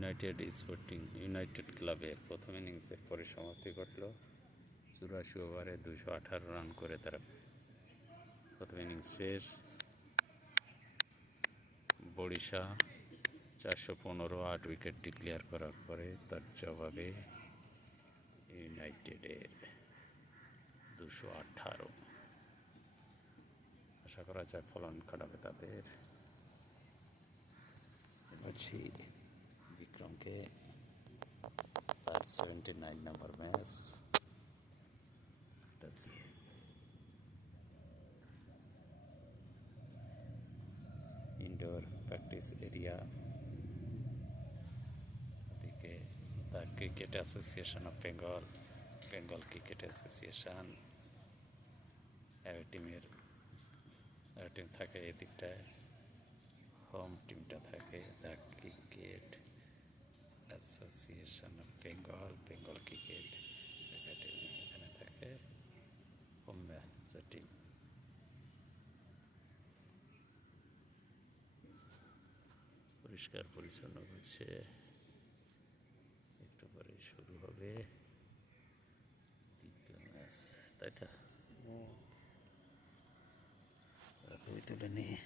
United ক্লাবে প্রথম ইনিংসে পরিসমাপ্তি ঘটল। 84 ওভারে 218 রান করে তারা প্রথম ইনিংস শেষ। বড়িশা 415 8 উইকেট ডিক্লেয়ার করার পরে তার জবাবে ইউনাইটেডের 218। আশা করা যায় ফলন কাটাবে তাদের। বলছি বিক্রমকে তার 79 নম্বর ম্যাচ। ইনডোর প্র্যাকটিস এরিয়া থেকে the cricket association of Bengal cricket association team থাকে এদিকটায়, হোম টিমটা থাকে the cricket association of Bengal cricket academy. এখানে থাকে হোম ম্যাচের টিম। পরিষ্কার পরিচ্ছন্ন হচ্ছে, একটু পরে শুরু হবে দ্বিতীয় ম্যাচ, তাই তো? তুলে নিয়ে